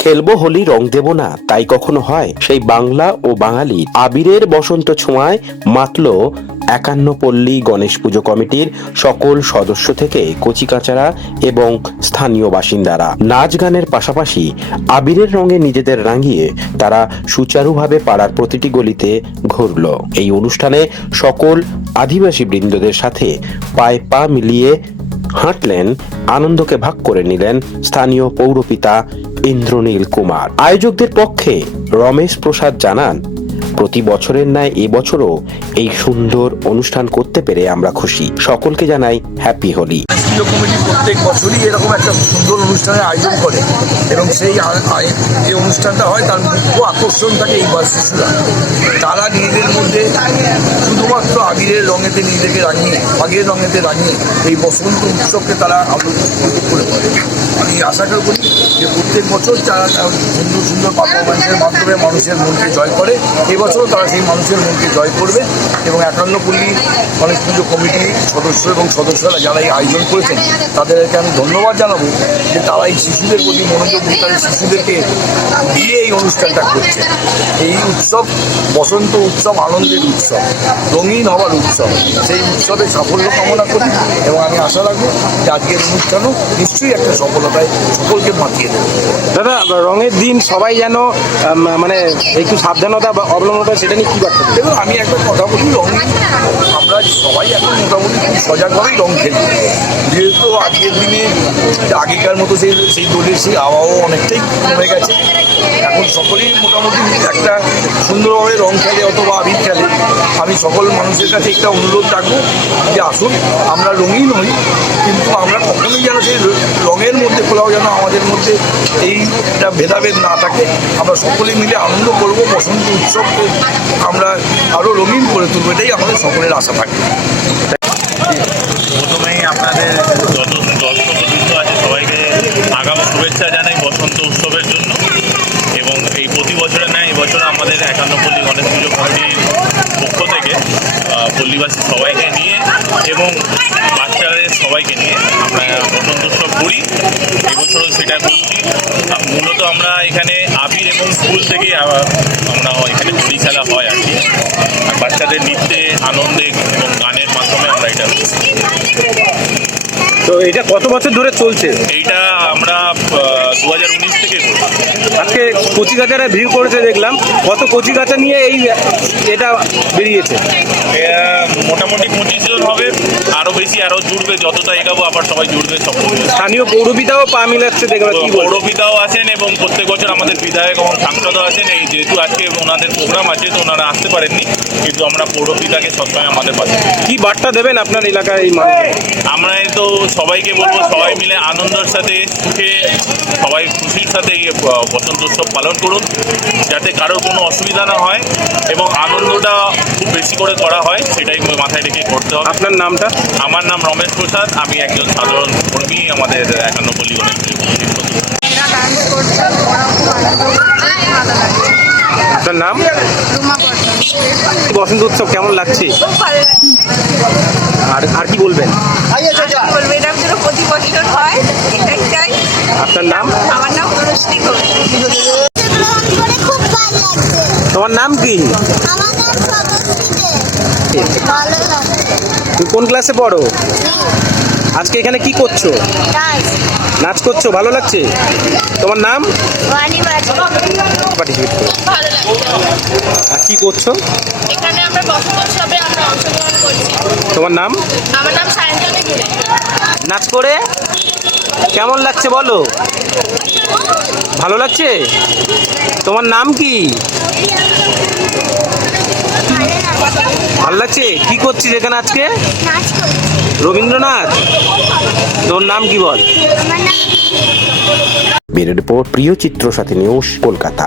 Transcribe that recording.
খেলব হোলি, রং দেব না। তাই কখনো হয়? সেই বাংলা ও বাঙালি আবিরের বসন্ত ছোঁয়ায় মাতল একান্ন পল্লী গণেশ পুজো কমিটির সকল সদস্য থেকে কচিকাচারা এবং স্থানীয় বাসিন্দারা। নাচ গানের পাশাপাশি আবিরের রঙে নিজেদের রাঙিয়ে তারা সুচারুভাবে পাড়ার প্রতিটি গলিতে ঘুরল। এই অনুষ্ঠানে সকল আদিবাসী বৃন্দদের সাথে পায়ে পা মিলিয়ে হাঁটলেন, আনন্দকে ভাগ করে নিলেন স্থানীয় পৌরপিতা ইন্দ্রনীল কুমার। আয়োজকদের পক্ষে রমেশ প্রসাদ জানান, প্রতি বছরের ন্যায় এবছরও এই সুন্দর অনুষ্ঠান করতে পেরে আমরা খুশি। সকলকে জানাই হ্যাপি হোলি প্রত্যেক বছরই এরকম একটা সুন্দর অনুষ্ঠানের আয়োজন করে এবং সেই যে অনুষ্ঠানটা হয় তার মুখ্য আকর্ষণ থাকে এই শিশুরা তারা নিজেদের মধ্যে শুধুমাত্র আবিরের রঙেতে নিজেদেরকে রাঙিয়ে, আগের রঙেতে রাঙিয়ে এই বসন্ত উৎসবকে তারা আলোকিত করে আমি আশা করি যে প্রত্যেক বছর তারা সুন্দর সুন্দর পারফরমেন্সের মাধ্যমে মানুষের মনকে জয় করে। এবছরও তারা সেই মানুষের মনকে জয় করবে এবং একান্ন পল্লী গণেশ পুজো কমিটির সদস্য এবং সদস্যরা যারা এই আয়োজন করেছেন, তাদেরকে আমি ধন্যবাদ জানাব যে তারা এই শিশুদের প্রতি মনোযোগ দিয়ে তাদের শিশুদেরকে দিয়ে এই অনুষ্ঠানটা করছে। এই উৎসব বসন্ত উৎসব, আনন্দের উৎসব, রঙিন হওয়ার উৎসব, সেই উৎসবে সাফল্য কামনা করি এবং আমি আশা রাখব যে আজকের অনুষ্ঠানও নিশ্চয়ই একটা সফলতায় সকলকে মাতিয়ে দাদা, রঙের দিন সবাই যেন মানে একটু সাবধানতা বা অবলম্বনতা সেটা নিয়ে কি বার্তা? আমি একটা কথা বলি রং আমরা সবাই এখন মোটামুটি সজাগভাবেই রং খেলি। যেহেতু আজকের দিনে আগেকার মতো সেই সেই দোলের সেই আবহাওয়া অনেকটাই কমে গেছে। এখন সকলেই মোটামুটি একটা সুন্দরভাবে রং খেলে অথবা আবির খেলে। আমি সকল মানুষের কাছে একটা অনুরোধ রাখব যে আসুন, আমরা রঙিন হই, কিন্তু আমরা কখনোই যেন সেই রঙের মধ্যে কোথাও যেন আমাদের মধ্যে এইটা ভেদাভেদ না থাকে। আমরা সকলে মিলে আনন্দ করব, বসন্ত উৎসবকে আমরা আরও রঙিন করে তুলবো, এটাই আমাদের সকলের আশা থাকে। প্রথমেই আপনাদের যত দর্শকবৃন্দ আছে সবাইকে আগাম শুভেচ্ছা জানাই বসন্ত উৎসবের জন্য। এবং এই প্রতি বছরে নেয় এবছর আমাদের একান্ন পল্লী গণেশ পুজো কমিটির পক্ষ থেকে পল্লীবাসী সবাইকে নিয়ে এবং বাচ্চাদের সবাইকে নিয়ে আমরা বসন্ত উৎসব করি। এবছরও সেটা করছি। মূলত আমরা এখানে আবির এবং থেকেই আহ, আমরা এখানে হোলি খেলা হয় আর কি। বাচ্চাদের নৃত্যে আনন্দে এবং গানের মাধ্যমে আমরা এটা করছি তো এটা কত বছর ধরে চলছে? এইটা আমরা দু হাজার উনিশ থেকে করছি আজকে কচিকাচারা ভিড় করেছে দেখলাম। কত কচিকাচা নিয়ে এই এটা বেরিয়েছে? মোটামুটি পঁচিশ জন হবে। আরও বেশি আরও জুড়বে যতটা এগাবো আবার সবাই জুড়বে সব স্থানীয় পৌরপিতাও পা মিলাচ্ছে দেখলাম কি বলব পৌরপিতাও আছেন এবং প্রত্যেক বছর আমাদের বিধায়ক এবং সাংসদও আছেন। এই যেহেতু আজকে ওনাদের প্রোগ্রাম আছে তো ওনারা আসতে পারেননি। কিন্তু আমরা পৌরপিতাকে সবসময় আমাদের পাশে। কি বার্তা দেবেন আপনার এলাকায় এই আমরা তো সবাইকে বলব সবাই মিলে আনন্দের সাথে সুখে সবাই খুশির সাথে বসন্ত উৎসব পালন করুন যাতে কারোর কোনো অসুবিধা না হয় এবং আনন্দটা খুব বেশি করে করা হয় সেটাই মাথায় রেখে করতে হবে। আপনার নামটা? আমার নাম রমেশ প্রসাদ আমি একজন সাধারণ কর্মী আমাদের একান্ন পল্লী গণেশ পুজো কমিটির সদস্য। এরা ডান্স করছে ওরাও খুব আনন্দ করছে ভালো লাগছে আপনার নাম? বসন্ত উৎসব কেমন লাগছে? খুব ভালো লাগছে আর আর কি বলবেন? প্রতি বছর হয় এটাই চাই। আপনার নাম? আমার নাম ঘোষ। তোমার নাম কি? কোন ক্লাসে পড়ো? আজকে এখানে কি করছ? নাচ করছ? ভালো লাগছে? তোমার নাম? পার্টিসিপেট আর কি করছ? এখানে আমরা বসন্ত আমরা অংশগ্রহণ করছি। তোমার নাম? আমার নাম সায়ন্তনী ঘুরে নাচ করে? কেমন লাগছে বলো? ভালো লাগছে? তোমার নাম কি? ভালো লাগছে? কি করছিস এখানে আজকে? রবীন্দ্রনাথ? তোর নাম কি বল? বেরোর পর প্রিয় চিত্র সাথে নিউজ, কলকাতা।